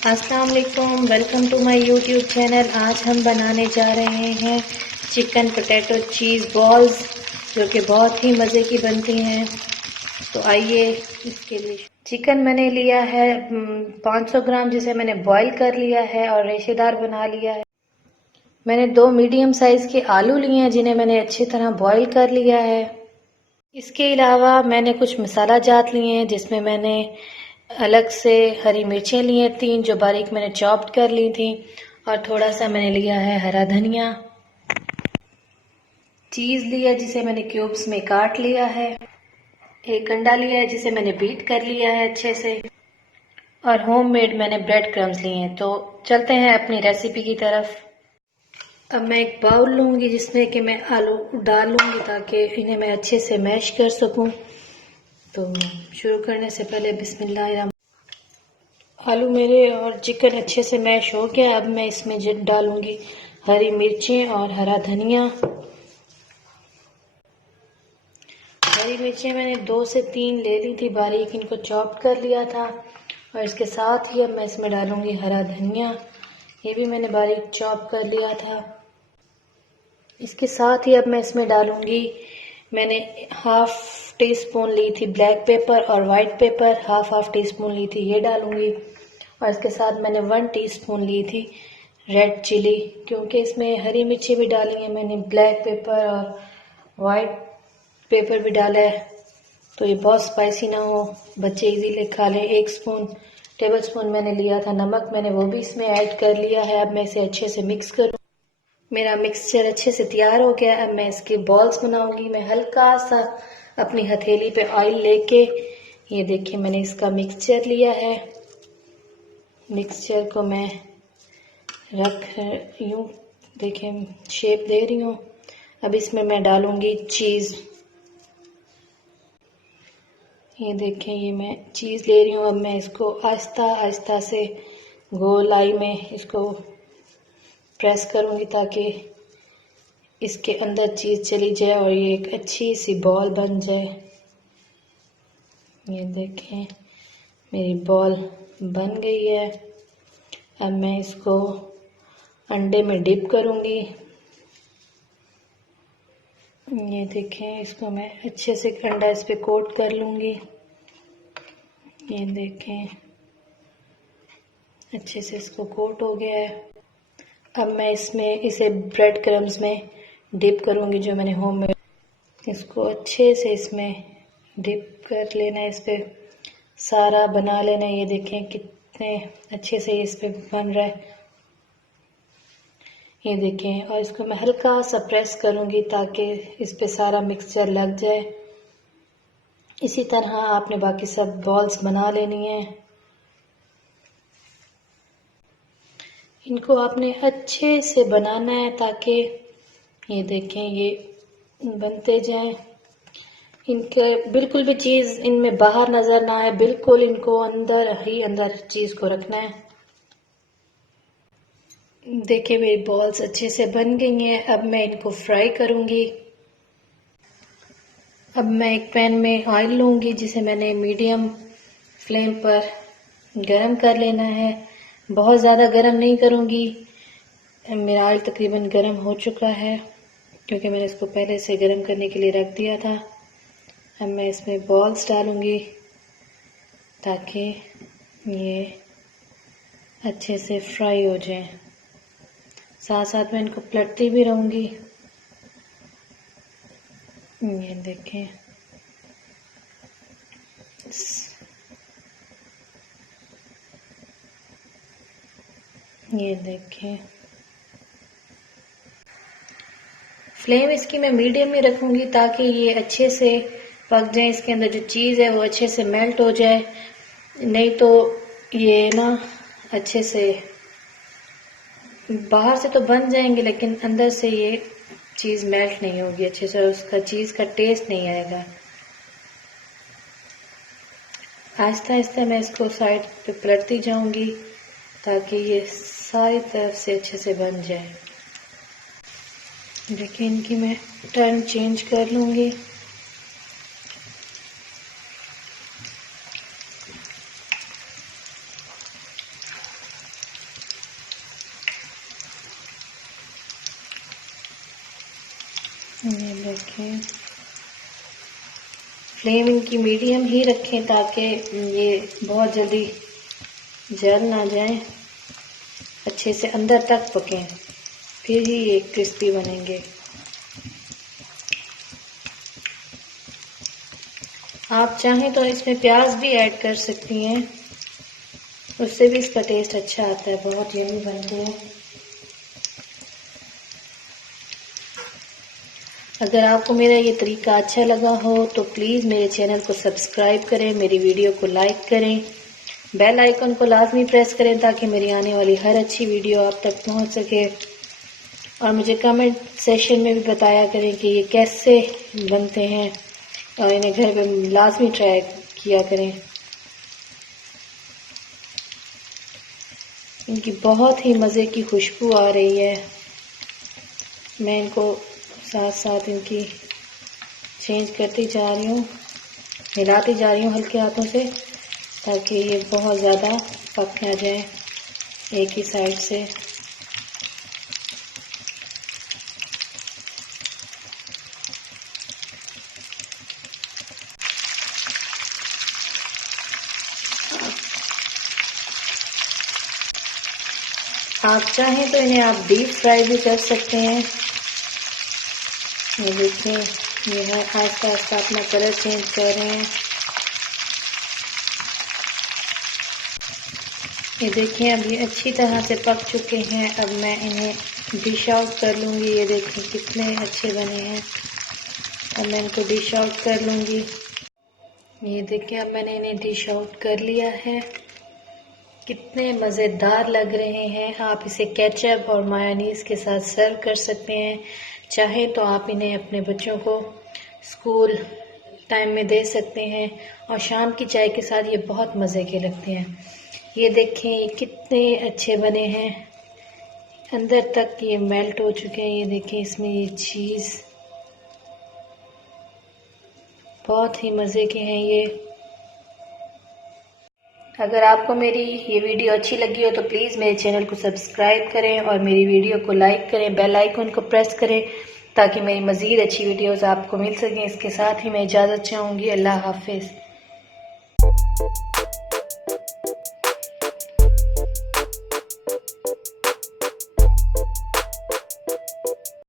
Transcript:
अस्सलाम वालेकुम, welcome to my YouTube channel. आज हम बनाने जा रहे हैं चिकन पोटैटो चीज़ बॉल्स, जो कि बहुत ही मज़े की बनती हैं। तो आइए, इसके लिए चिकन मैंने लिया है 500 ग्राम, जिसे मैंने बॉईल कर लिया है और रेशेदार बना लिया है। मैंने 2 मीडियम साइज़ के आलू लिए हैं, जिन्हें मैंने अच्छी तरह बॉईल कर लिया है। इसके अलावा मैंने कुछ मसाला जात लिए हैं, जिसमें मैंने अलग से हरी मिर्चें ली हैं 3, जो बारीक मैंने चॉप्ड कर ली थी, और थोड़ा सा मैंने लिया है हरा धनिया। चीज़ लिया जिसे मैंने क्यूब्स में काट लिया है। एक अंडा लिया है जिसे मैंने बीट कर लिया है अच्छे से, और होममेड मैंने ब्रेड क्रम्स लिए हैं। तो चलते हैं अपनी रेसिपी की तरफ। अब मैं एक बाउल लूँगी जिसमें कि मैं आलू डाल लूँगी, ताकि इन्हें मैं अच्छे से मैश कर सकूँ। तो शुरू करने से पहले बिस्मिल्लाह। आलू मेरे और चिकन अच्छे से मैश हो गया। अब मैं इसमें डालूंगी हरी मिर्चें और हरा धनिया। हरी मिर्चें मैंने 2 से 3 ले ली थी बारीक, इनको चॉप कर लिया था। और इसके साथ ही अब मैं इसमें डालूंगी हरा धनिया, ये भी मैंने बारीक चॉप कर लिया था। इसके साथ ही अब मैं इसमें डालूंगी, मैंने हाफ टी स्पून ली थी ब्लैक पेपर, और white pepper half teaspoon ली थी, ये डालूंगी। और इसके साथ मैंने 1 टीस्पून ली थी रेड चिली, क्योंकि इसमें हरी मिर्ची भी डाली है मैंने, ब्लैक पेपर और वाइट पेपर भी डाला है, तो ये बहुत स्पाइसी ना हो, बच्चे इजीली खा लें। 1 टेबल स्पून मैंने लिया था नमक, मैंने वो भी इसमें ऐड कर लिया है। अब मैं इसे अच्छे से मिक्स करूँ। मेरा मिक्सचर अच्छे से तैयार हो गया। अब मैं इसके बॉल्स बनाऊंगी। मैं हल्का सा अपनी हथेली पे ऑयल लेके, ये देखिए मैंने इसका मिक्सचर लिया है। मिक्सचर को मैं रख यूँ, देखिए शेप दे रही हूँ। अब इसमें मैं डालूंगी चीज़। ये देखें, ये मैं चीज़ ले रही हूँ। अब मैं इसको आहिस्ता आहिस्ता से गोल आई में इसको प्रेस करूँगी, ताकि इसके अंदर चीज़ चली जाए और ये एक अच्छी सी बॉल बन जाए। ये देखें, मेरी बॉल बन गई है। अब मैं इसको अंडे में डिप करूँगी। ये देखें, इसको मैं अच्छे से अंडा इस पे कोट कर लूँगी। ये देखें, अच्छे से इसको कोट हो गया है। अब मैं इसे ब्रेड क्रम्स में डिप करूँगी, जो मैंने होममेड। इसको अच्छे से इसमें डिप कर लेना है, इस पे सारा बना लेना है। ये देखें कितने अच्छे से इस पे बन रहा है। ये देखें, और इसको मैं हल्का सा प्रेस करूँगी ताकि इस पे सारा मिक्सचर लग जाए। इसी तरह आपने बाकी सब बॉल्स बना लेनी है। इनको आपने अच्छे से बनाना है, ताकि ये देखें ये बनते जाएं। इनके बिल्कुल भी चीज़ इनमें बाहर नज़र ना आए, बिल्कुल इनको अंदर ही अंदर चीज़ को रखना है। देखिए मेरी बॉल्स अच्छे से बन गई हैं। अब मैं इनको फ्राई करूँगी। अब मैं एक पैन में ऑयल लूँगी, जिसे मैंने मीडियम फ्लेम पर गरम कर लेना है। बहुत ज़्यादा गरम नहीं करूँगी। मेरा ऑयल तकरीबन गरम हो चुका है, क्योंकि मैंने इसको पहले से गरम करने के लिए रख दिया था। अब मैं इसमें बॉल्स डालूँगी, ताकि ये अच्छे से फ्राई हो जाए। साथ साथ मैं इनको पलटती भी रहूँगी। ये देखें, ये देखें, फ्लेम इसकी मैं मीडियम में रखूँगी, ताकि ये अच्छे से पक जाए। इसके अंदर जो चीज़ है वो अच्छे से मेल्ट हो जाए, नहीं तो ये ना अच्छे से बाहर से तो बन जाएंगे, लेकिन अंदर से ये चीज़ मेल्ट नहीं होगी अच्छे से, उसका चीज़ का टेस्ट नहीं आएगा। आहिस्ता आहिस्ता मैं इसको साइड पे पलटती जाऊंगी, ताकि ये सारी तरफ से अच्छे से बन जाए। देखिए, इनकी मैं टर्न चेंज कर लूँगी। देखें, फ्लेम इनकी मीडियम ही रखें ताकि ये बहुत जल्दी जल ना जाए, अच्छे से अंदर तक पकें, फिर ही ये क्रिस्पी बनेंगे। आप चाहें तो इसमें प्याज भी ऐड कर सकती हैं, उससे भी इसका टेस्ट अच्छा आता है, बहुत यम्मी बनते हैं। अगर आपको मेरा ये तरीका अच्छा लगा हो तो प्लीज़ मेरे चैनल को सब्सक्राइब करें, मेरी वीडियो को लाइक करें, बेल आइकन को लाजमी प्रेस करें ताकि मेरी आने वाली हर अच्छी वीडियो आप तक पहुंच सके। और मुझे कमेंट सेक्शन में भी बताया करें कि ये कैसे बनते हैं और इन्हें घर पे लाजमी ट्राई किया करें। इनकी बहुत ही मज़े की खुशबू आ रही है। मैं इनको साथ साथ इनकी चेंज करती जा रही हूँ, हिलाती जा रही हूँ हल्के हाथों से ताकि ये बहुत ज़्यादा पक ना जाए एक ही साइड से। आप चाहें तो इन्हें आप डीप फ्राई भी कर सकते हैं। ये देखिए, ये है आहिस्ता आहिस्ता अपना कलर चेंज कर रहे हैं। ये देखिए, अब ये अच्छी तरह से पक चुके हैं। अब मैं इन्हें डिश आउट कर लूँगी। ये देखिए कितने अच्छे बने हैं। अब मैं इनको डिश आउट कर लूँगी। ये देखिए, अब मैंने इन्हें डिश आउट कर लिया है। कितने मज़ेदार लग रहे हैं। आप इसे केचप और मायोनीज़ के साथ सर्व कर सकते हैं। चाहे तो आप इन्हें अपने बच्चों को स्कूल टाइम में दे सकते हैं और शाम की चाय के साथ ये बहुत मज़े के लगते हैं। ये देखें, ये कितने अच्छे बने हैं, अंदर तक ये मेल्ट हो चुके हैं। ये देखें, इसमें ये चीज़ बहुत ही मज़े के हैं ये। अगर आपको मेरी ये वीडियो अच्छी लगी हो तो प्लीज़ मेरे चैनल को सब्सक्राइब करें और मेरी वीडियो को लाइक करें, बेल आइकन को प्रेस करें ताकि मेरी मज़ीद अच्छी वीडियोस आपको मिल सकें। इसके साथ ही मैं इजाज़त चाहूँगी। अल्लाह हाफिज़।